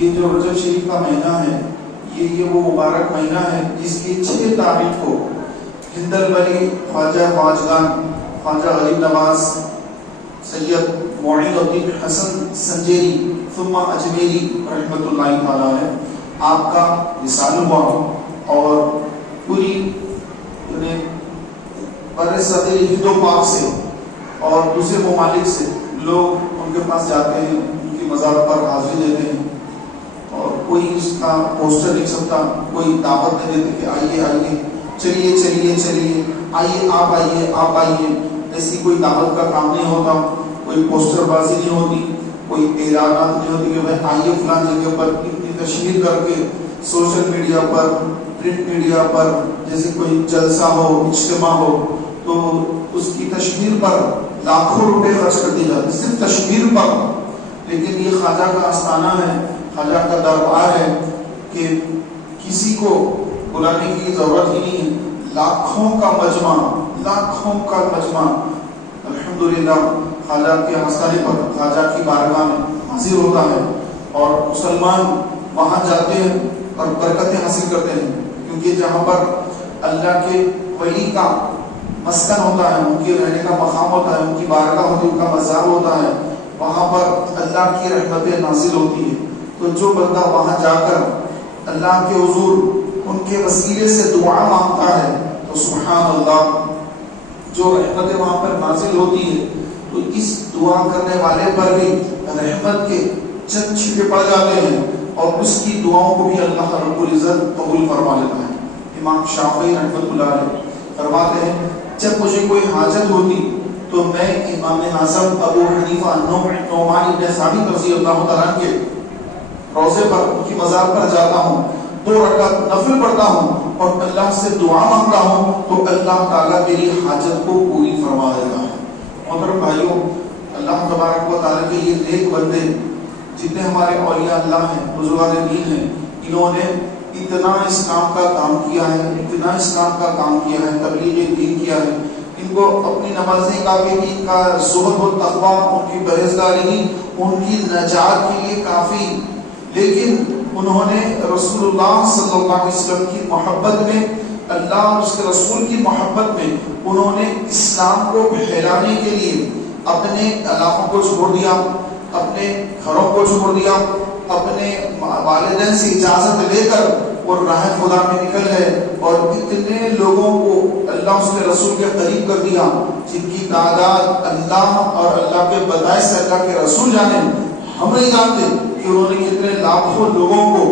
یہ جو رجب شریف کا مہینہ ہے یہ وہ مبارک مہینہ ہے جس کی 6 تاریخ کو ہندل ولی خواجہ خواجگان خواجہ غریب نواز سید معین الدین حسن سنجیری ثم اجمیری رحمۃ اللہ تعالی علیہ آپ کا وصال ہوا، اور پوری بر صغیر ہند و پاک سے اور دوسرے ممالک سے لوگ ان کے پاس جاتے ہیں، ان کی مزار پر حاضری دیتے ہیں، اور کوئی اس کا پوسٹر لکھ سکتا، کوئی دعوت دے دیتے کہ آئیے آئیے، چلیے چلیے چلیے، آئیے آپ آئیے، ایسی کوئی دعوت کا کام نہیں ہوتا، کوئی پوسٹر بازی نہیں ہوتی، کوئی اعلانات نہیں ہوتی کہ بھائی آئیے فلاں جگہ پر، اتنی تشہیر کر کے سوشل میڈیا پر پرنٹ میڈیا پر جیسے کوئی جلسہ ہو اجتماع ہو تو اس کی تشہیر پر لاکھوں روپے خرچ کر دی جاتی، صرف تشہیر پر۔ لیکن یہ خواجہ کا آستانہ ہے، خواجہ کا دربار ہے کہ کسی کو بلانے کی ضرورت ہی نہیں ہے، لاکھوں کا مجمع الحمدللہ خواجہ کے آستانے پر خواجہ کی بارگاہ میں حاضر ہوتا ہے، اور مسلمان وہاں جاتے ہیں اور برکتیں حاصل کرتے ہیں، کیونکہ جہاں پر اللہ کے ولی کا مسکن ہوتا ہے، ان کے رہنے کا مقام ہوتا ہے، ان کی بارگاہ ہوتی ہے، ان کا مزار ہوتا ہے، وہاں پر اللہ کی رحمتیں نازل ہوتی ہے۔ تو جو بندہ وہاں جا کر اللہ کے حضور ان کے وسیلے سے دعا مانگتا ہے تو سبحان اللہ جو رحمتیں وہاں پر نازل ہوتی ہے، تو اس دعا کرنے والے پر بھی رحمت کے چند چھٹے پڑ جاتے ہیں، اور اس کی دعاؤں کو بھی اللہ رب العزت قبول فرما لیتا ہے۔ امام شافعی رحمۃ اللہ علیہ فرماتے ہیں جب مجھے کوئی حاجت ہوتی تو میں امام اعظم ابو حنیفہ نعمان بن ثابت رضی اللہ تعالیٰ کے روضے پر، ان کی مزار پر جاتا ہوں، 2 رکعت نفل پڑھتا ہوں اور اللہ سے دعا مانگتا ہوں تو اللہ تعالیٰ میری حاجت کو پوری فرما دیتا ہے۔ محترم بھائیوں، اللہ تبارک و تعالیٰ کے یہ نیک بندے جتنے ہمارے اولیاء اللہ ہیں، بزرگان دین ہیں، انہوں نے اتنا اسلام کا کام کیا ہے، تبلیغ دین کیا ہے، ان کو اپنی نمازیں کافی تھی، ان کا زہد و تقویٰ، ان کی پرہیزگاری ان کی نجات کے لیے کافی، لیکن انہوں نے رسول اللہ صلی اللہ علیہ وسلم کی محبت میں، اللہ اور اس کے رسول کی محبت میں انہوں نے اسلام کو پھیلانے کے لیے اپنے علاقوں کو چھوڑ دیا، اپنے گھروں کو چھوڑ دیا، اپنے والدین سے اجازت لے کر اور راہ خدا میں نکل گئے، اور اتنے لوگوں کو اللہ اس کے رسول کے قریب کر دیا جن کی تعداد اللہ اور اللہ کے بتائے سے اللہ کے رسول جانے، ہم نہیں جانتے کہ انہوں نے کتنے لاکھوں لوگوں کو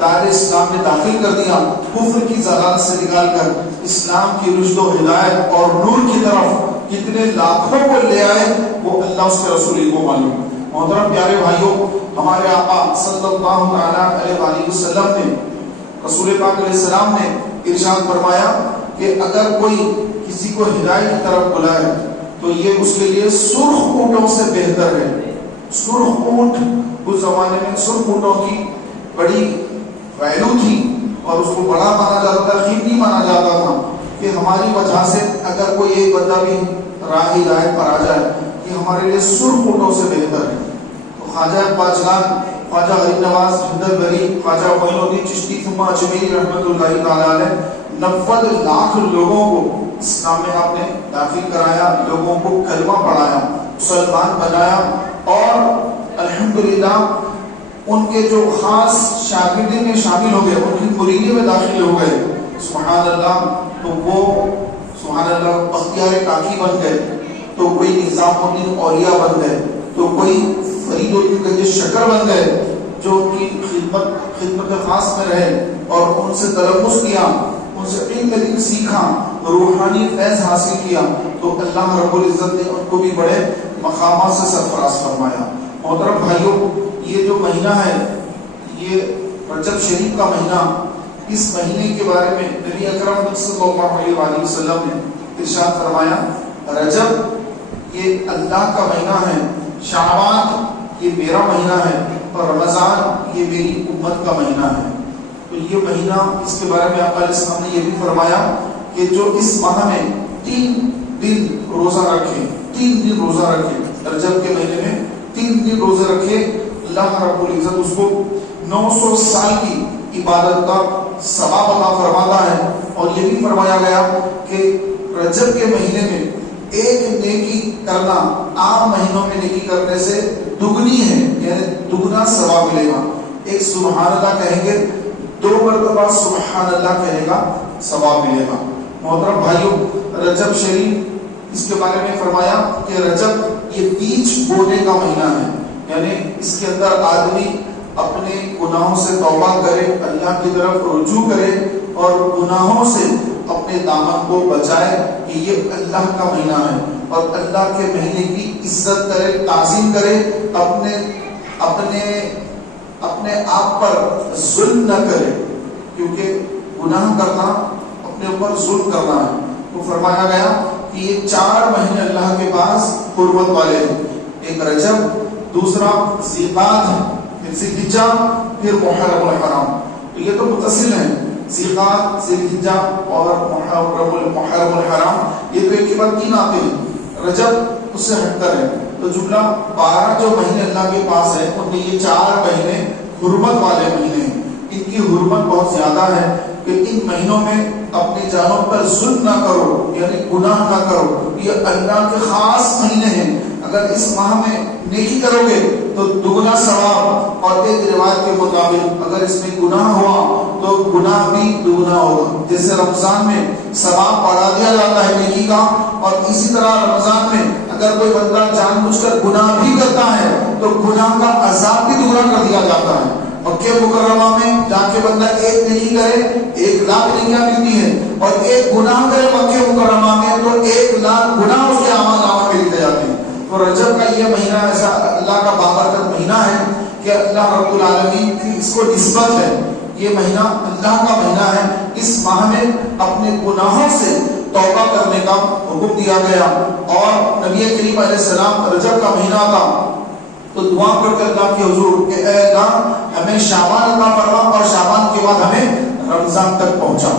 دائرہ اسلام میں داخل کر دیا، کفر کی ضلالت سے نکال کر اسلام کی رشد و ہدایت اور نور کی طرف کتنے لاکھوں کو لے آئے، وہ اللہ اس کے رسول کو معلوم۔ محترم پیارے بھائیوں، ہمارے آقا صلی اللہ علیہ وآلہ وسلم نے، رسول پاک علیہ السلام نے ارشاد فرمایا کہ اگر کوئی کسی کو ہدایت کی طرف بلائے تو یہ اس کے لیے سرخ اونٹوں سے بہتر ہے۔ سرخ اونٹ اس زمانے میں سرخ اونٹوں کی بڑی ویلو تھی، اور اس کو بڑا مانا جاتا تھا، قیمتی مانا جاتا تھا کہ ہماری وجہ سے اگر کوئی ایک بندہ بھی راہ ہدایت پر آ جائے کہ ہمارے لیے سرخ اونٹوں سے بہتر ہے۔ تو خواجہ خواجگان خواجہ غریب نواز ہندل ولی خواجہ معین الدین چشتی ثم اجمیری رحمۃ اللہ تعالی علیہ 90 لاکھ لوگوں کو اسلام میں آپ نے داخل کرایا، لوگوں کو کلمہ پڑھایا، مسلمان بنایا، اور الحمدللہ ان کے جو خاص شاگردین میں شامل ہو گئے، ان کی مریدی میں داخل ہو گئے، سبحان اللہ، تو وہ سبحان اللہ بختیار کاکی بن گئے، تو کوئی نظام الدین اولیاء بن گئے، تو کوئی فرید الدین گنج شکر بن گئے، جو ان کی خدمت خاص میں رہے اور ان سے تلمس کیا، ان سے علم دین سیکھا، روحانی فیض حاصل کیا، تو اللہ رب العزت نے ان کو بھی بڑے مقامات سے سرفراز فرمایا۔ محترم بھائیوں، یہ جو مہینہ ہے، یہ رجب شریف کا مہینہ، اس مہینے کے بارے میں نبی اکرم صلی اللہ علیہ وآلہ وسلم نے ارشاد فرمایا، رجب یہ اللہ کا مہینہ ہے، شعبان یہ میرا مہینہ ہے، اور رمضان یہ میری امت کا مہینہ ہے۔ تو یہ مہینہ، اس کے بارے میں آپ علیہ السلام نے یہ بھی فرمایا کہ جو اس ماہ میں 3 دن روزہ رکھے، 3 دن روزہ رکھے، رجب کے مہینے میں 3 دن روزہ رکھے، اللہ رب العزت اس کو 900 سال کی عبادت کا ثواب عطا فرماتا ہے. اور یہ بھی فرمایا گیا کہ رجب کے مہینے میں ایک نیکی کرنا عام مہینوں میں نیکی کرنے سے دگنی ہے، یعنی دگنا ثواب ملے گا. ایک سبحان اللہ کہیں گے 2 مرتبہ سبحان اللہ کہے گا ثواب ملے گا. محترم بھائیوں، رجب شریف اس کے بارے میں فرمایا کہ رجب یہ بیج بونے کا مہینہ ہے، یعنی اس کے اندر آدمی اپنے گناہوں سے توبہ کرے، اللہ کی طرف رجوع کرے اور گناہوں سے اپنے دامن کو بچائے کہ یہ اللہ کا مہینہ ہے، اور اللہ کے مہینے کی عزت کرے، تعظیم کرے، اپنے آپ پر ظلم نہ کرے، کیونکہ گناہ کرنا اپنے اوپر ظلم کرنا ہے. تو فرمایا گیا کہ یہ 4 مہینے اللہ کے پاس حرمت والے ہیں. ایک رجب، دوسرا ذیقعدہ ہے، پھر ذوالحجہ، پھر محرم الحرام. یہ تو متصل ہیں، ذیقعدہ، ذوالحجہ اور محرم الحرام، یہ تو ایک کے بعد 3 آتے ہیں. رجب اس سے ہٹ کر ہے. تو جملہ 12 جو مہینے اللہ کے پاس ہے ان میں یہ 4 مہینے حرمت والے مہینے ہیں. ان کی حرمت بہت زیادہ ہے کہ ان مہینوں میں اپنی جانوں پر ظلم نہ کرو، یعنی گناہ نہ کرو. یہ اللہ کے خاص مہینے ہیں. اگر اس ماہ میں نیکی کرو گے تو دگنا ثواب، اور ایک روایت کے مطابق اگر اس میں گناہ ہوا تو گناہ بھی دگنا ہوگا. جیسے رمضان میں ثواب بڑھا دیا جاتا ہے نیکی کا، اور اسی طرح رمضان میں اگر کوئی بندہ جان بوجھ کر گناہ بھی کرتا ہے تو گناہ کا عذاب بھی دگنا کر دیا جاتا ہے. مکہ مکرمہ میں جا کے بندہ ایک نیکی کرے 1 لاکھ نیکیاں ملتی ہیں، اور ایک گناہ کرے مکہ مکرمہ میں تو 1 لاکھ گناہ اس کے اعمال نامہ میں لکھے جاتے ہیں. تو رجب کا یہ مہینہ ایسا اللہ کا بابرکت مہینہ ہے کہ اللہ رب العالمین کی اس کو نسبت ہے. یہ مہینہ اللہ کا مہینہ ہے. اس ماہ میں اپنے گناہوں سے توبہ کرنے کا حکم دیا گیا. اور نبی کریم علیہ السلام رجب کا مہینہ تھا تو دعا کرتے اللہ کے حضور کہ اے اللہ ہمیں شعبان عطا فرما، اور شعبان کے بعد ہمیں رمضان تک پہنچا.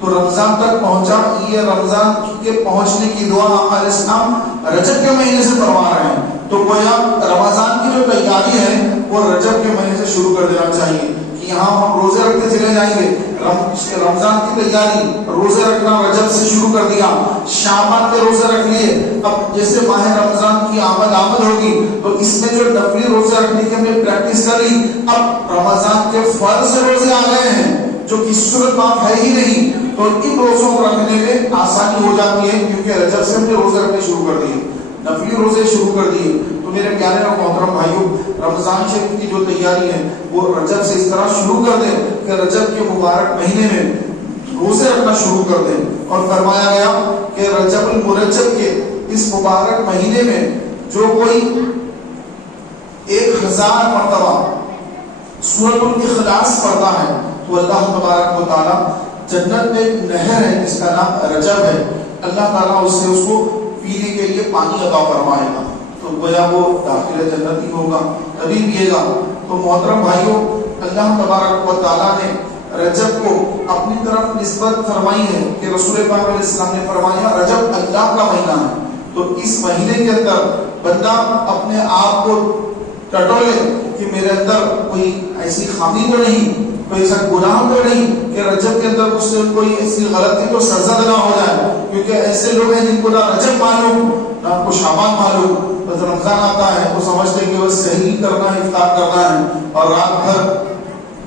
تو رمضان تک پہنچا. یہ رمضان کے پہنچنے کی دعا آپ علیہ السلام رجب کے مہینے سے فرما رہے ہیں. تو گویا رمضان کی جو تیاری ہے وہ رجب کے مہینے سے شروع کر دینا چاہیے کہ یہاں ہم روزے رکھتے چلے جائیں گے. رمضان کی تیاری روزے رکھنا رجب سے شروع کر دیا. شعبان کے روزے رکھ لیے. اب جیسے ماہ رمضان کی آمد ہوگی تو اس میں جو نفلی روزے رکھنے کی ہم نے پریکٹس کر لی. اب رمضان کے فرض روزے آ گئے ہیں جو کہ صورت بات ہے ہی نہیں، تو ان روزوں کو رکھنے میں آسانی ہو جاتی ہے، کیونکہ رجب سے ہم نے روزے رکھنے شروع کر دیے، نفلی روزے شروع کر دیے. تو میرے پیارے اور محترم بھائیوں، رمضان شریف کی جو تیاری ہے وہ رجب سے اس طرح شروع کر دیں کہ رجب کے مبارک مہینے میں روزے رکھنا شروع کر دیں. اور فرمایا گیا کہ رجب المرجب کے اس مبارک مہینے میں جو کوئی 1000 مرتبہ سورۃ الاخلاص پڑھتا ہے تو اللہ تبارک و تعالی جنت میں ایک نہر ہے جس کا نام رجب ہے، اللہ تعالیٰ اس سے اس کو پینے کے لیے پانی عطا فرمائے گا. تو گویا وہ داخل جنت ہی ہوگا، تبھی پیے گا. تو محترم بھائیوں، اللہ تبارک و تعالیٰ نے رجب کو اپنی طرف نسبت فرمائی ہے کہ رسول پاک علیہ السلام نے فرمایا رجب اللہ کا مہینہ ہے. تو اس مہینے کے اندر بندہ اپنے آپ کو ٹٹولے کہ میرے اندر کوئی ایسی خامی تو نہیں، کوئی ایسا گناہ تو نہیں کہ رجب کے اندر مجھ سے کوئی ایسی غلطی تو سرزد نہ ہو جائے. کیونکہ ایسے لوگ ہیں جن کو نہ رجب معلوم نہ ان کو شعبان معلوم، بس رمضان آتا ہے وہ سمجھتے کہ بس سحری کرنا ہے، افطار کرنا ہے اور رات بھر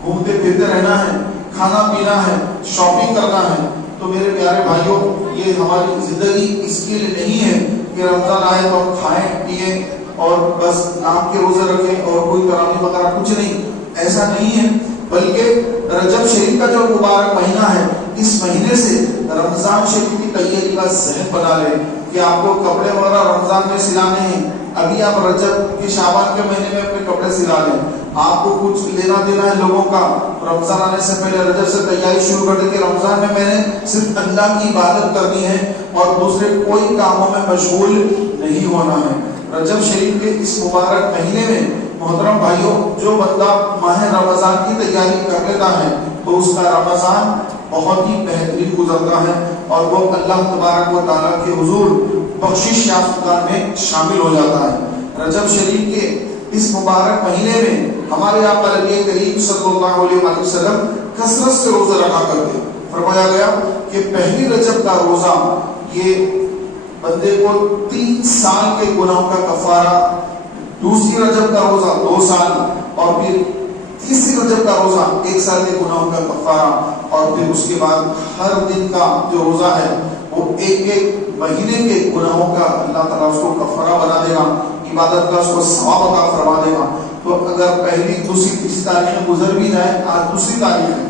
گھومتے پھرتے رہنا ہے، کھانا پینا ہے، شاپنگ کرنا ہے. تو میرے پیارے بھائیوں، یہ ہماری زندگی اس کے لیے نہیں ہے کہ رمضان آئے تو ہم کھائیں پیئیں اور بس نام کے روزے رکھیں اور کوئی تراویح وغیرہ کچھ نہیں. ایسا نہیں ہے، بلکہ رجب شریف کا جو مبارک مہینہ ہے اس مہینے سے رمضان شریف کی تیاری کا ذہن بنا لیں کہ آپ کو کپڑے وغیرہ رمضان میں سلانے ہیں. ابھی آپ رجب کے شعبان کے مہینے میں اپنے کپڑے سلا لیں. آپ کو کچھ لینا دینا ہے لوگوں کا، رمضان آنے سے پہلے رجب سے تیاری شروع کر دیں کہ رمضان میں میں نے صرف اللہ کی عبادت کرنی ہے اور دوسرے کوئی کاموں میں مشغول نہیں ہونا ہے. رجب شریف کے اس مبارک مہینے میں محترم بھائیوں، جو بندہ ماہ رمضان کی تیاری کر لیتا ہے تو اس کا رمضان بہت ہی بہترین گزرتا ہے اور وہ اللہ تبارک و تعالیٰ کے حضور بخشش یافتگان میں شامل ہو جاتا ہے. رجب شریف کے اس مبارک مہینے میں ہمارے آپ نبی کریم صلی اللہ علیہ وسلم کثرت سے روزے رکھا کرتے. فرمایا گیا کہ پہلی رجب کا روزہ یہ بندے کو 3 سال کے گناہوں کا کفارہ، دوسری رجب کا روزہ 2 سال، اور پھر تیسری رجب کا روزہ 1 سال کے گناہوں کا کفارہ، اور پھر اس کے بعد ہر دن کا جو روزہ ہے وہ ایک مہینے کے گناہوں کا اللہ تعالیٰ اس کو کفارہ بنا دے گا، عبادت کا اس کو ثواب عطا فرما دے گا. تو اگر پہلی دوسری تیسری تاریخیں گزر بھی جائیں، آج دوسری تاریخ ہے،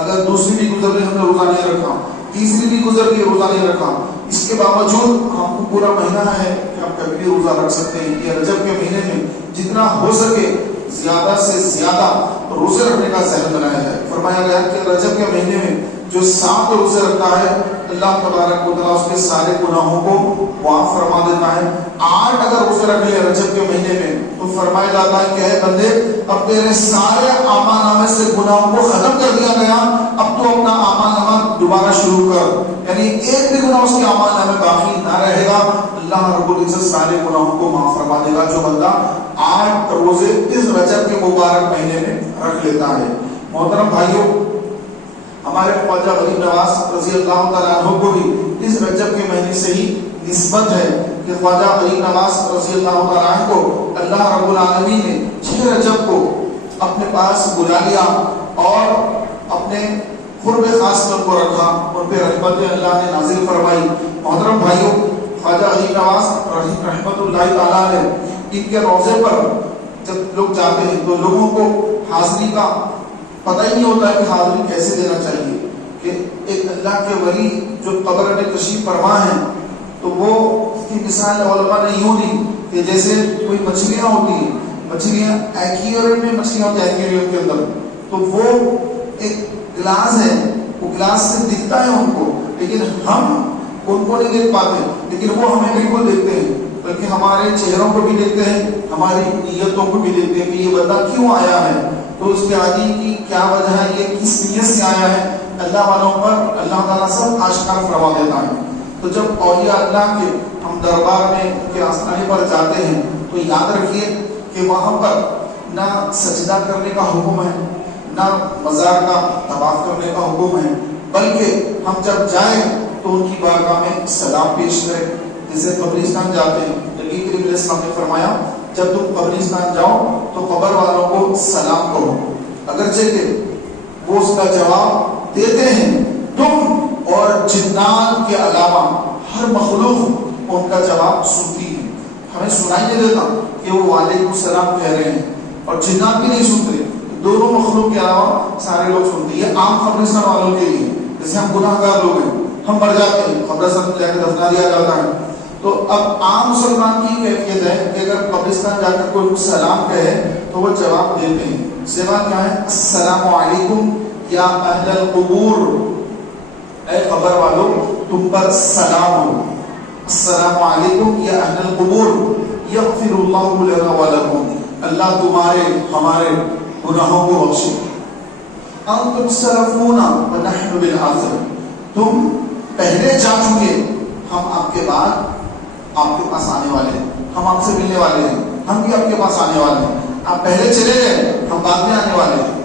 اگر دوسری بھی گزر گئی ہم نے روزہ نہیں رکھا، تیسری بھی گزر گئی روزہ نہیں رکھا، اس کے باوجود ہم کو پورا مہینہ ہے کہ ہم کبھی بھی روزہ رکھ سکتے ہیں. یہ رجب کے مہینے میں جتنا ہو سکے زیادہ سے زیادہ روزے رکھنے کا ذہن بنایا جائے. فرمایا گیا کہ رجب کے مہینے میں جو 7 روزے رکھتا ہے اللہ تبارک و تعالیٰ اس کے سارے گناہوں کو معاف فرما دیتا ہے. 8 اگر روزے رکھ لے رجب کے مہینے میں تو فرمایا جاتا ہے کہ اے بندے اب تیرے سارے اعمال نامے سے گناہوں کو ختم کر دیا گیا، اب تو اپنا اعمال نامہ دوبارہ شروع کر. یعنی ایک بھی گناہ اس کے اعمال نامے باقی نہ رہے گا، اللہ رب العزت سارے گناہوں کو معاف فرما دے گا جو بندہ 8 روزے اس رجب کے مبارک مہینے میں رکھ لیتا ہے. محترم بھائیوں، ہمارے خواجہ غریب نواز رضی اللہ تعالیٰ عنہ کو بھی اس رجب کے مہینے سے ہی نسبت ہے کہ خواجہ غریب نواز رضی اللہ تعالیٰ عنہ کو اللہ رب العالمین نے 6 رجب کو اپنے پاس بلا لیا اور اپنے قرب خاص میں ان کو رکھا، ان پہ رحمت اللہ نے نازل فرمائی. محترم بھائیوں، خواجہ غریب نواز رحمت اللہ تعالیٰ نے ان کے روضے پر جب لوگ جاتے ہیں تو لوگوں کو حاضری کا پتہ ہی نہیں ہوتا ہے کہ حاضری کیسے دینا چاہیے. کہ ایک اللہ کے ولی جو قبر میں تشریف فرما ہے تو وہ کی مثال علماء نے یوں دی کہ جیسے کوئی مچھلیاں ہوتی ہیں، مچھلیاں ایکویریم میں مچھلیاں ہوتی ہیں، ایکویریم کے اندر تو وہ ایک گلاس ہے، وہ گلاس سے دکھتا ہے ان کو، لیکن ہم ان کو نہیں دیکھ پاتے، لیکن وہ ہمیں بالکل دیکھتے ہیں، بلکہ ہمارے چہروں کو بھی دیکھتے ہیں، ہماری نیتوں کو بھی دیکھتے ہیں کہ یہ بندہ کیوں آیا ہے، تو اس کے آنے کی کیا وجہ ہے، یہ کس نیت سے آیا ہے. اللہ والوں پر اللہ تعالیٰ سب آشکار فرما دیتا ہے. تو جب اولیاء اللہ کے ہم دربار میں ان کے آستانے پر جاتے ہیں تو یاد رکھیے کہ وہاں پر نہ سجدہ کرنے کا حکم ہے، نہ مزار کا طواف کرنے کا حکم ہے، بلکہ ہم جب جائیں تو ان کی بارگاہ میں سلام پیش کریں. جیسے قبرستان جاتے ہیں، نبی کریم علیہ السلام نے فرمایا جب تم قبرستان جاؤ تو قبر والوں کو سلام کرو، اگرچہ کہ وہ اس کا جواب دیتے ہیں، تم اور جنات کے علاوہ ہر مخلوق ان کا جواب سنتی ہے. ہمیں سنائی نہیں دیتا کہ وہ وعلیکم السلام کہہ رہے ہیں، اور جنات بھی نہیں سنتے، دونوں مخلوق کے علاوہ سارے لوگ سنتے. یہ عام قبرستان والوں کے لیے، جیسے ہم گناہ گار لوگ ہیں، ہم مر جاتے ہیں، قبرستان میں جا کے دفنا دیا جاتا ہے. تو اب عام مسلمان کی کیفیت ہے کہ اگر قبرستان جا کر کوئی سلام کہے تو وہ جواب دیتے ہیں. سوا کیا ہے؟ السلام علیکم یا اہل القبور، اے قبر والو تم پر سلام ہو. السلام علیکم یا اہل القبور یغفر اللہ لنا ولکم، اللہ تمہارے ہمارے گناہوں کو بخشے. انتم سلفون ونحن بالآخر، تم پہلے جا چکے، ہم آپ کے بعد آپ کے پاس آنے والے ہیں، ہم آپ سے ملنے والے ہیں، ہم بھی آپ کے پاس آنے والے ہیں. آپ پہلے چلے گئے، ہم بعد میں آنے والے ہیں.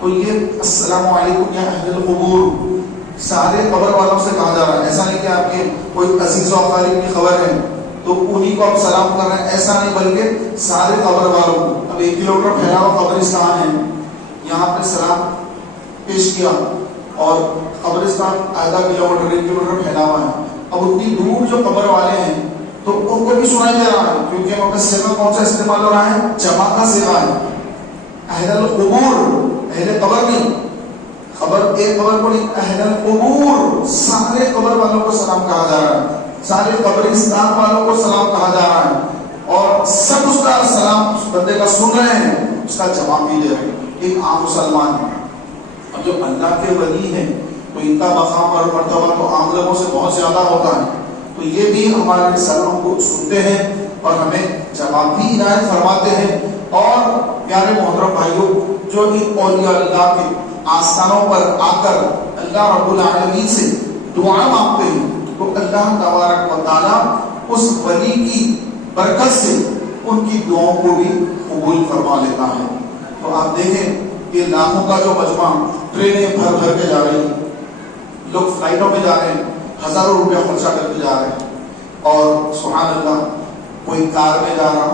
تو یہ السلام علیکم یا اہل القبور سارے قبر والوں سے کہا جا رہا ہے. ایسا نہیں کہ آپ کے کوئی عزیز و اقارب کی خبر ہے تو انہی کو آپ سلام کر رہے ہیں، ایسا نہیں، بلکہ سارے قبر والوں کو. اب 1 کلومیٹر پھیلا ہوا قبرستان ہے، یہاں پہ سلام پیش کیا اور قبرستان آدھا کلومیٹر 1 کلومیٹر پھیلا ہوا ہے. اب اتنی دور جو قبر والے ہیں تو ان کو بھی سنائی دے رہا ہے، کیونکہ وہاں پہ صیغہ کون سا استعمال ہو رہا ہے؟ جمع کا صیغہ ہے. اہل القبور، اہل قبر نہیں، خبر ایک قبر کو نہیں، اہل القبور سارے قبر والوں کو سلام کہا جا رہا ہے، سارے قبرستان والوں کو سلام کہا جا رہا ہے، اور سب اس کا سلام اس بندے کا سن رہے ہیں، اس کا جواب بھی دے رہے ہیں. ایک عام مسلمان ہے، اور جو اللہ کے ولی ہیں تو ان کا مقام اور مرتبہ تو عام لوگوں سے بہت زیادہ ہوتا ہے. تو یہ بھی ہمارے سلام کو سنتے ہیں اور ہمیں جواب بھی عنایت فرماتے ہیں. اور پیارے محترم بھائیوں، جو ان اولیاء اللہ کے آستانوں پر آ کر اللہ رب العالمین سے دعا مانگتے ہیں تو اللہ تبارک و تعالیٰ اس ولی کی برکت سے ان کی دعاؤں کو بھی قبول فرما لیتا ہے۔ تو آپ دیکھیں کہ لاکھوں کا جو مجمع ٹرینیں بھر بھر کے جا رہی ہیں، لوگ فلائٹوں میں جا رہے ہیں، ہزاروں روپیہ خرچہ کر کے جا رہے ہیں، اور سبحان اللہ کوئی کار میں جا رہا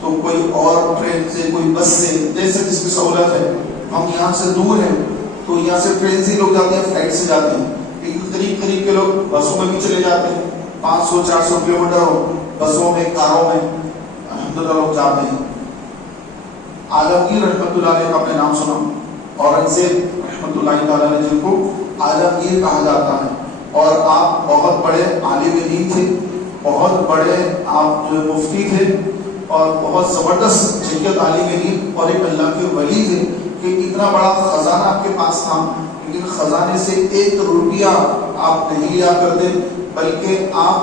تو کوئی اور ٹرین سے، کوئی بس سے، جیسے جس کی سہولت ہے۔ ہم یہاں سے دور ہیں تو یہاں سے ٹرین سے لوگ جاتے ہیں، فلائٹ سے جاتے ہیں، لیکن قریب قریب کے لوگ بسوں میں بھی چلے جاتے ہیں، 500-400 کلو میٹر ہو بسوں میں، کاروں میں الحمدللہ لوگ جاتے ہیں۔ عالمگیر رحمۃ اللہ علیہ کا آپ نے نام سنا، اورنگزیب رحمۃ اللہ تعالیٰ علیہ جن کو عالمگیر کہا جاتا ہے، اور آپ بہت بڑے عالم دین تھے، بہت بڑے آپ جو مفتی تھے، اور بہت زبردست جنگت عالم دین اور ایک اللہ کے ولی تھے کہ اتنا بڑا خزانہ آپ کے پاس تھا، لیکن خزانے سے 1 روپیہ آپ نہیں لیا کرتے، بلکہ آپ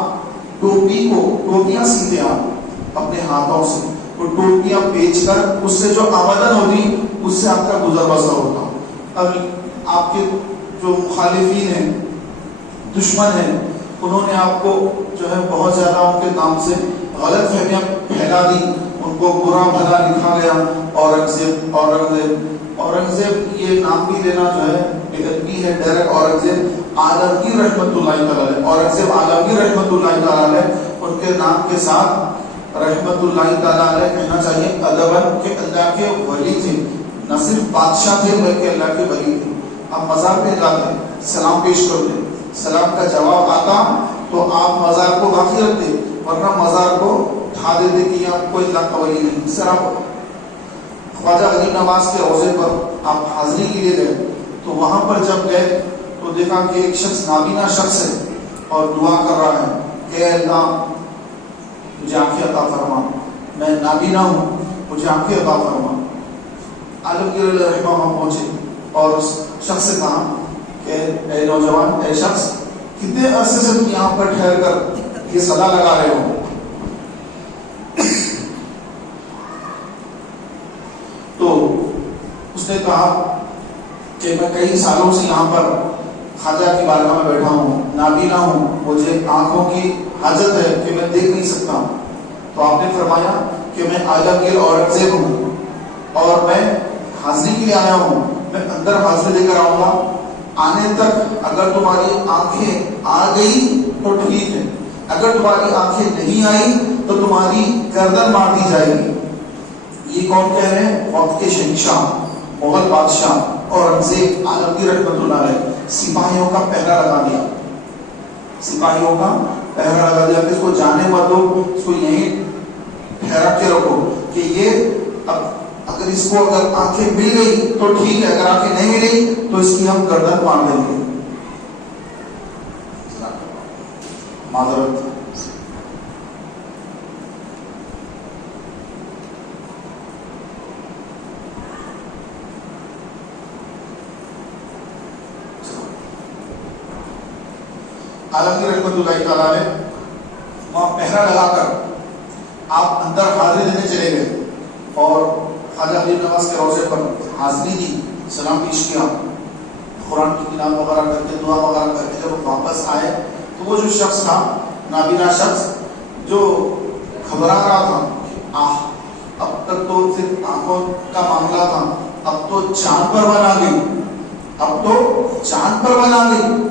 ٹوپیاں سیتے آپ اپنے ہاتھوں سے، وہ ٹوپیاں بیچ کر اس سے جو آمدن ہوتی اس سے آپ کا گزر بسر ہوتا۔ اب آپ کے جو مخالفین ہیں، دشمن ہیں، انہوں نے آپ کو جو ہے بہت زیادہ ان کے نام سے غلط فہمیاں پھیلا دی، ان کو برا بھلا لکھا گیا، اورنگزیب یہ نام بھی لینا جو ہے بے ادبی ہے۔ ڈائریکٹ اورنگزیب عالمگیر رحمۃ اللہ تعالیٰ علیہ، اورنگزیب عالمگیر رحمۃ اللہ تعالیٰ علیہ، ان کے نام کے ساتھ رحمۃ اللہ تعالیٰ علیہ کہنا چاہیے ادباً کہ اللہ کے ولی تھے، نہ صرف بادشاہ تھے بلکہ اللہ کے ولی تھے۔ آپ مزار پہ جاتے سلام پیش کرتے، سلام کا جواب آتا تو آپ مزار کو باقی رکھتے، ورنہ مزار کو اٹھا دیتے کہ آپ کوئی اللہ کا ولی نہیں۔ اس طرح خواجہ غریب نواز کے روضے پر آپ حاضری کے لیے گئے تو وہاں پر جب گئے تو دیکھا کہ ایک شخص نابینا شخص ہے اور دعا کر رہا ہے کہ اے اللہ مجھے آنکھیں عطا فرما، میں نابینا ہوں، مجھے آنکھیں عطا فرما۔ عالمگیر رحمہ وہاں پہنچے اور اس شخص سے کہا کہ اے نوجوان، اے شخص، کتنے عرصے سے تم یہاں پر ٹھہر کر یہ صدا لگا رہے ہو؟ تو اس نے کہا کہ میں کئی سالوں سے یہاں پر خواجہ کی بارگاہ میں بیٹھا ہوں، نابینا ہوں، مجھے آنکھوں کی حاجت ہے کہ میں دیکھ نہیں سکتا۔ تو آپ نے فرمایا کہ میں عالمگیر اورنگزیب ہوں اور میں حاضری کے لیے آیا ہوں، میں اندر حاضری لے کر آؤں گا، آنے تک اگر تمہاری آنکھیں آ گئی تو ٹھیک ہے، اگر تمہاری آنکھیں نہیں آئی تو تمہاری گردن مار دی جائے گی۔ یہ کون کہہ رہے ہیں؟ وقت کے شہنشاہ، مغل بادشاہ اورنگزیب عالمگیر رحمۃ اللہ علیہ۔ سپاہیوں کا پہرا لگا دیا، سپاہیوں کا پہرا لگا دیا کہ اس کو جانے مت دو، اس کو یہیں ٹھہرا کے رکھو کہ یہ اب اگر اس کو اگر آنکھیں مل گئی تو ٹھیک ہے، اگر آنکھیں نہیں ملی تو اس کی ہم گردن مار دیں گے۔ معذرت۔ عالمگیر رحمۃ اللہ تعالیٰ علیہ وہاں پہرا لگا کر آپ اندر حاضری دینے چلے گئے اور خواجہ غریب نواز کے روضے پر حاضری دی، سلام پیش کیا، قرآن کی کتاب وغیرہ کر کے، دعا وغیرہ کر کے جب واپس آئے تو وہ جو شخص تھا، نابینا شخص جو گھبرا رہا تھا کہ اب تک تو صرف آنکھوں کا معاملہ تھا، اب تو چاند پر بنا گئی، اب تو چاند پر بنا گئی،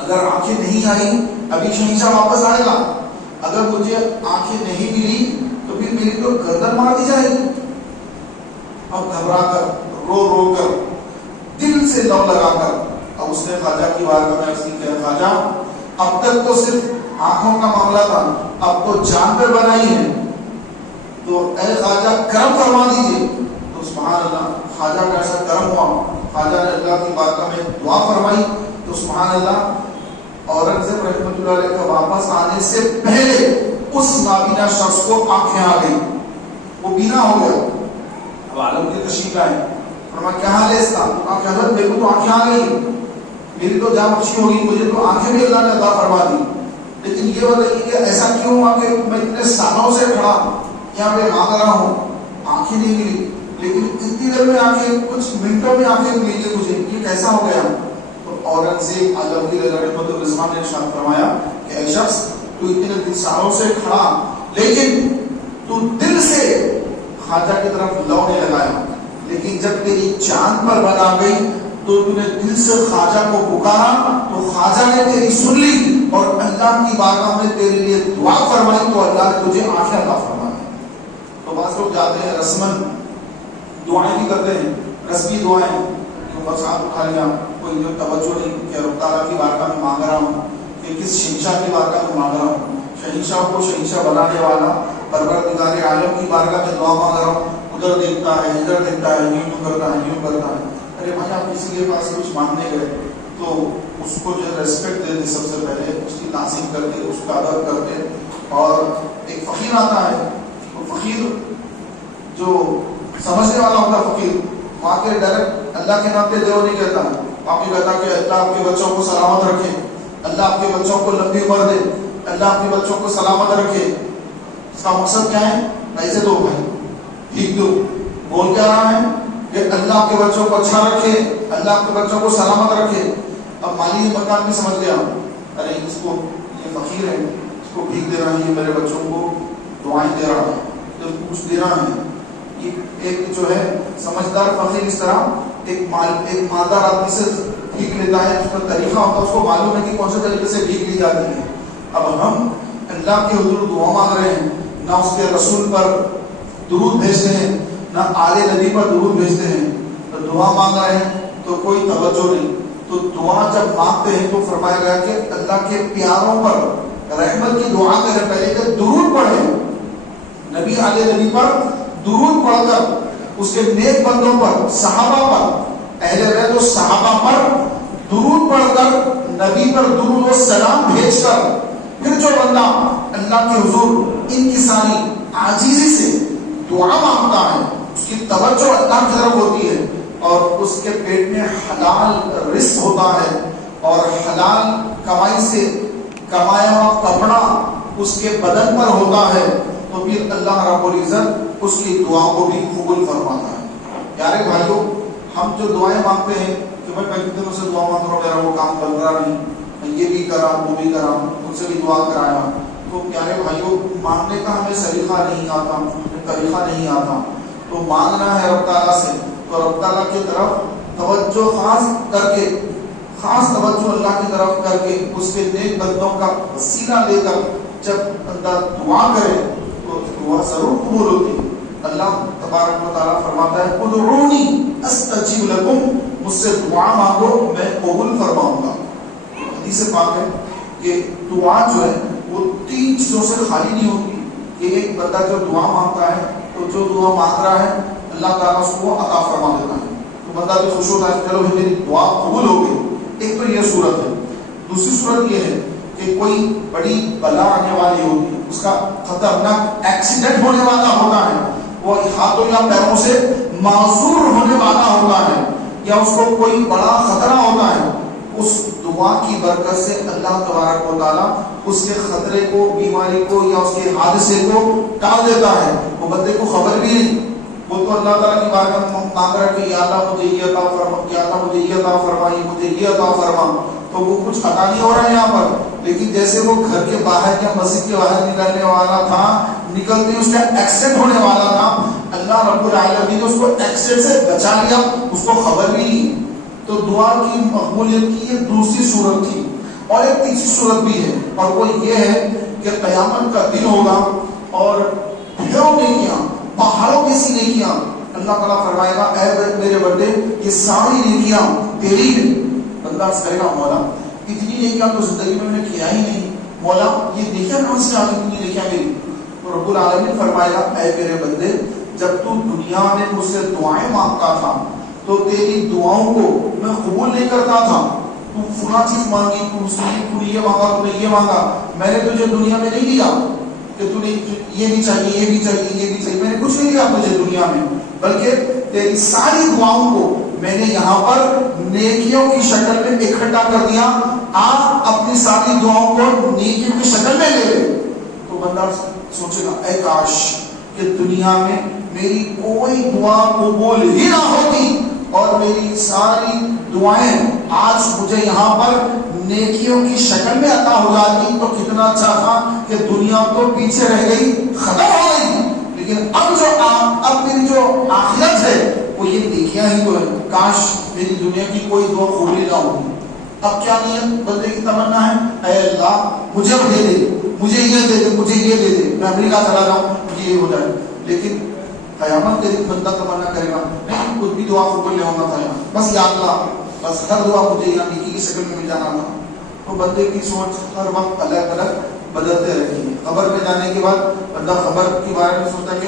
اگر آنکھیں نہیں آئی ابھی شہنشاہ واپس آئے گا، اگر مجھے آنکھیں نہیں ملی تو پھر میری تو گردن مار دی جائے گی۔ اب گھبرا کر، رو رو کر، دل سے لو لگا کر اب اس نے خواجہ کی بارگاہ میں عرض کیا، خواجہ اب تک تو صرف آنکھوں کا معاملہ تھا، اب تو جان پر بنائی ہے، تو اے خواجہ کرم فرما دیجیے۔ تو سبحان اللہ، خواجہ کا ایسا کرم ہوا، خواجہ نے اللہ کی بارگاہ میں دعا فرمائی تو سبحان اللہ اورنگزیب رحمۃ اللہ علیہ کا واپس آنے سے پہلے اس نابینا شخص کو آنکھیں آ گئی، وہ بینا ہو گیا۔ اب عالم کی تشریف آئے، فرمایا کیا حال ہے اس کا؟ آپ حضرت میرے کو تو آنکھیں آ گئی، میری تو جان بخشی ہوگی، مجھے تو آنکھیں بھی اللہ نے عطا فرما دی، لیکن یہ بتائیے کہ ایسا کیوں ہوا کہ میں اتنے سالوں سے کھڑا یہاں پہ مانگ رہا ہوں، آنکھیں نہیں ملی، لیکن اتنی دیر میں آنکھیں، کچھ منٹوں میں آنکھیں ملی ہے مجھے، یہ کیسا ہو گیا؟ اورنگزیب عالمگیر رحمۃ اللہ نے ارشاد فرمایا کہ اے شخص تو اتنے سالوں سے کھڑا لیکن تو دل سے خواجہ کی طرف لونے لگایا، لیکن جب تیری جان پر بن آ گئی تو تو نے دل سے خواجہ کو پکارا تو خواجہ نے تیری سن لی اور اللہ کی بارگاہ میں تیرے لیے دعا فرمائی تو اللہ نے تجھے عافیت عطا فرمائی۔ تو بعض لوگ جاتے ہیں رسمن دعائیں بھی کرتے ہیں، رسمی دعائیں، بس ہاتھ اٹھا لیا، کوئی جو توجہ نہیں کہ رب تعالیٰ کی بارگاہ میں مانگ رہا ہوں کہ کس شہنشاہ کی بارگاہ میں مانگ رہا ہوں، شہنشاہ کو شہنشاہ بنانے والا پروردگار عالم کی بارگاہ میں دعا مانگ رہا ہوں، ادھر دیکھتا ہے ادھر دیکھتا ہے، یوں کرتا ہے یوں کرتا ہے۔ ارے بھائی آپ کسی کے پاس کچھ مانگنے گئے تو اس کو جو ریسپیکٹ دیتے، سب سے پہلے اس کی تعظیم کرتے، اس کا ادب کرتے، اور ایک فقیر آتا ہے، وہ فقیر جو سمجھنے والا ہوتا ہے، فقیر وہاں کے ڈائریکٹ اللہ کے نام پہ دیو نہیں کہتا، آپ یہ کہتا کہ اللہ آپ کے بچوں کو سلامت رکھے، اللہ آپ کے بچوں کو لمبی عمر دے، اللہ آپ کے بچوں کو سلامت رکھے۔ اس کا مقصد کیا ہے؟ پیسے دو بھائی، ٹھیک دو، بول کیا رہا ہے کہ اللہ آپ کے بچوں کو اچھا رکھے، اللہ آپ کے بچوں کو سلامت رکھے۔ اب مالی مکان بھی سمجھ گیا، ارے اس کو یہ فقیر ہے، اس کو بھیک دے رہا ہے، یہ میرے بچوں کو دعائیں دے رہا ہے، جب کچھ دے رہا ہے۔ ایک جو ہے سمجھدار فقیر اس طرح ایک مالدار آدمی سے بھیک لیتا ہے، اس کا طریقہ ہوتا ہے، اس کو معلوم ہے کہ کون سے طریقے سے بھیک لی جاتی ہے۔ اب ہم اللہ کے حضور دعا مانگ رہے ہیں، نہ اس کے رسول پر درود بھیجتے ہیں، نہ آل نبی پر درود بھیجتے ہیں، تو دعا مانگ رہے ہیں تو کوئی توجہ نہیں۔ تو دعا جب مانگتے ہیں تو فرمایا گیا کہ اللہ کے پیاروں پر رحمت کی دعا کریں، پہلے کہ درود پڑھیں، نبی آل نبی پر درود پڑھ کر، اس کے نیک بندوں پر، صحابہ پر، اہل بیت و صحابہ پر درود پڑھ کر، نبی پر درود و سلام بھیج کر، پھر جو بندہ اللہ کے حضور ان کی ساری عاجزی سے دعا مانگتا ہے، اس کی توجہ اللہ کی طرف ہوتی ہے اور اس کے پیٹ میں حلال رزق ہوتا ہے اور حلال کمائی سے کمایا ہوا کپڑا اس کے بدن پر ہوتا ہے، تو پھر اللہ رب العزت اس کی دعا کو بھی قبول فرماتا ہے۔ پیارے بھائیوں، ہم جو دعائیں مانگتے ہیں کہ میں کئی دنوں سے دعا مانگ رہا ہوں، میرا وہ کام بن رہا نہیں، میں یہ بھی کرا وہ بھی کرا، ان سے بھی دعا کرایا، تو پیارے بھائیوں مانگنے کا ہمیں سلیقہ نہیں آتا، ہمیں طریقہ نہیں آتا، تو مانگنا ہے رب تعالیٰ سے، تو رب تعالیٰ کی طرف توجہ خاص کر کے، خاص توجہ اللہ کی طرف کر کے، اس کے نیک بندوں کا وسیلہ لے کر جب بندہ دعا کرے تو دعا ضرور قبول ہوتی ہے۔ اللہ تبارک و تعالیٰ فرماتا ہے ادعونی استجیب لکم، مجھ سے دعا مانگو میں قبول فرماؤں گا۔ حدیث پاک ہے کہ دعا جو ہے وہ 3 چیزوں سے خالی نہیں ہوتی، کہ ایک بندہ جو دعا مانگتا ہے تو جو دعا مانگ رہا ہے اللہ تعالیٰ اس کو عطا فرما دیتا ہے، تو بندہ بھی خوش ہوتا ہے چلو میری دعا قبول ہو گئی۔ ایک تو یہ صورت ہے۔ دوسری صورت یہ ہے کہ کوئی بڑی بلا آنے والی ہوتی ہے، اس کا خطرناک ایکسیڈنٹ ہونے والا ہوتا ہے، وہ ہاتھوں یا پیروں سے معذور ہونے والا ہوتا ہے، یا اس کو کوئی بڑا خطرہ ہوتا ہے، اس دعا کی برکت سے اللہ تبارک و تعالیٰ اس کے خطرے کو، بیماری کو یا اس کے حادثے کو ٹال دیتا ہے، وہ بندے کو خبر بھی نہیں، وہ تو اللہ تعالیٰ کی بارگاہ میں مانگ رہا ہے کہ یا اللہ مجھے یہ عطا فرما، یا اللہ مجھے یہ عطا فرما، مجھے یہ عطا فرما، تو وہ کچھ عطا نہیں ہو رہا ہے یہاں پر، لیکن جیسے وہ گھر کے باہر یا مسجد کے باہر نکلنے والا تھا، نکلتے ہی اس کا ایکسیڈنٹ ہونے والا تھا، اللہ رب العالمین نے اس کو ایکسیڈنٹ سے بچا لیا، اس کو خبر بھی نہیں۔ تو دعا کی مقبولیت کی یہ دوسری صورت تھی، اور ایک تیسری صورت بھی ہے، اور وہ یہ ہے کہ قیامت کا دن ہوگا اور ڈھیروں نیکیاں، پہاڑوں جیسی نیکیاں، اللہ تعالیٰ فرمائے گا اے میرے بندے یہ ساری نیکیاں تیری ہیں۔ بندہ کہے گا مولا اتنی نیکیاں تو زندگی میں نے کیا ہی نہیں، مولا یہ نیکیاں کہاں سے آ گئی اتنی نیکیاں میری؟ تو رب العالمین فرمائے گا اے میرے بندے جب تو دنیا میں مجھ سے دعائیں مانگتا تھا تو تیری دعاؤں کو میں قبول نہیں کرتا تھا، تو فلاں چیز مانگی، تو یہ مانگا، تو نے یہ مانگا، میں نے تجھے دنیا میں نہیں دیا کہ تو نے یہ بھی چاہیے یہ بھی چاہیے یہ بھی چاہیے، میں نے کچھ نہیں دیا تجھے دنیا میں، بلکہ تیری ساری دعاؤں کو میں نے یہاں پر نیکیوں کی شکل میں اکٹھا کر دیا، آپ اپنی ساری دعاؤں کو نیکیوں کی شکل میں لے لے۔ تو بندہ سوچے گا اے کاش کہ دنیا میں میری کوئی دعا قبول ہی نہ ہوتی اور میری ساری دعائیں آج مجھے یہاں پر نیکیوں کی شکل میں عطا ہو جاتی تو کتنا اچھا تھا، کہ دنیا تو پیچھے رہ گئی، ختم ہو گئی، لیکن اب میری جو آخرت ہے وہ یہ نیکیاں ہی تو ہے. کاش میری دنیا کی کوئی دعا قبول نہ ہوگی. اب کیا نیت بندے کی تمنا ہے؟ اے اللہ مجھے دے دے، مجھے یہ دے دے، مجھے یہ دے دے، میں امریکہ چلا جاؤں مجھے یہ ہو جائے. لیکن قیامت کے دن بندہ تمنا کرے گا نہیں کچھ بھی دعا قبول نہیں ہونا تھا یہاں، بس یا اللہ بس ہر دعا مجھے یہاں نیکی کی شکل میں مل جانا تھا. تو بندے کی سوچ ہر وقت الگ الگ بدلتے رہتی ہے. قبر میں جانے کے بعد بندہ قبر کے بارے میں سوچتا ہے کہ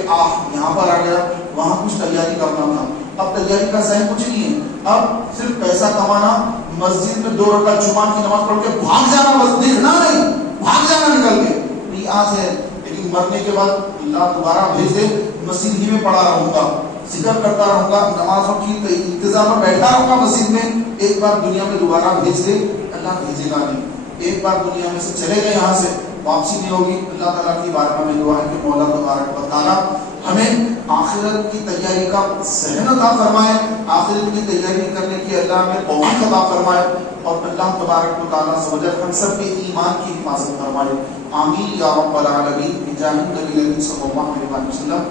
یہاں پر آ گیا، وہاں کچھ تیاری کرنا تھا. اب تیاری کا ذہن کچھ نہیں ہے، اب صرف پیسہ کمانا، مسجد میں 2 رکعت جمعہ کی نماز پڑھ کے بھاگ جانا، بس دیکھنا نہیں، بھاگ جانا نکل کے. یہ آس ہے. لیکن مرنے کے بعد اللہ دوبارہ بھیج دے، مسجد ہی میں پڑا رہوں گا، ذکر کرتا رہوں گا، نمازوں کی انتظار میں بیٹھا رہوں گا مسجد میں. ایک بار دنیا میں دوبارہ بھیج دے، اللہ بھیجے گا نہیں. ایک بار دنیا میں سے چلے گئے، یہاں سے واپسی نہیں ہوگی. اللہ تعالیٰ کی بارگاہ میں دعا ہے کہ مولا تبارک و تعالیٰ ہمیں آخرت کی تیاری کا ذہن عطا فرمائے، آخرت کی تیاری کرنے کی اللہ ہمیں توفیق عطا فرمائے، اور اللہ تبارک و تعالیٰ ہم سب کے ایمان کی حفاظت فرمائے. آمین یا رب العالمین. بجاہ النبی صلی اللہ علیہ وسلم.